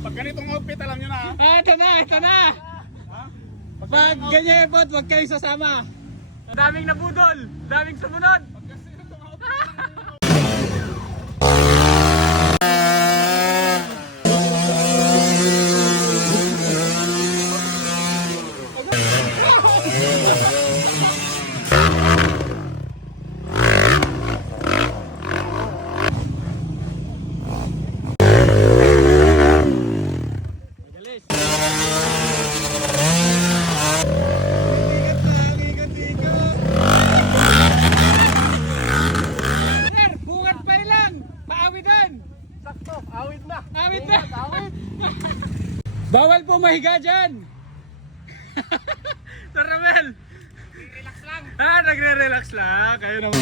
Pag ganitong outfit, alam nyo na. Ito na, ito na. Pag ganyan po, huwag kayong sasama. Daming nabudol, daming sumunod. Awit na! Awit! Bawal po mahiga dyan! Sir Ramel! Relax lang! Nagre-relax lang! Kayo naman!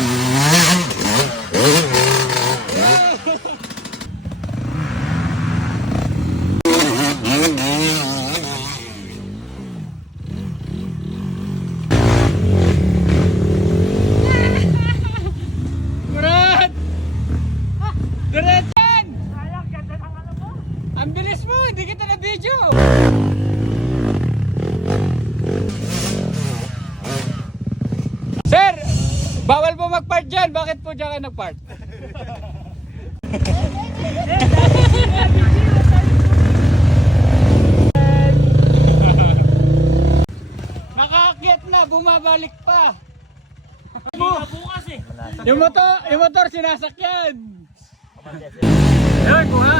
Murat! Diretso! Ang bilis mo, hindi kita na video. Sir, bawal po mag-park dyan. Bakit po dyan kayo nag-park? Nakaakyat na, bumabalik pa. Bukas eh. Yung motor sinasakyan. Ayun, kuha.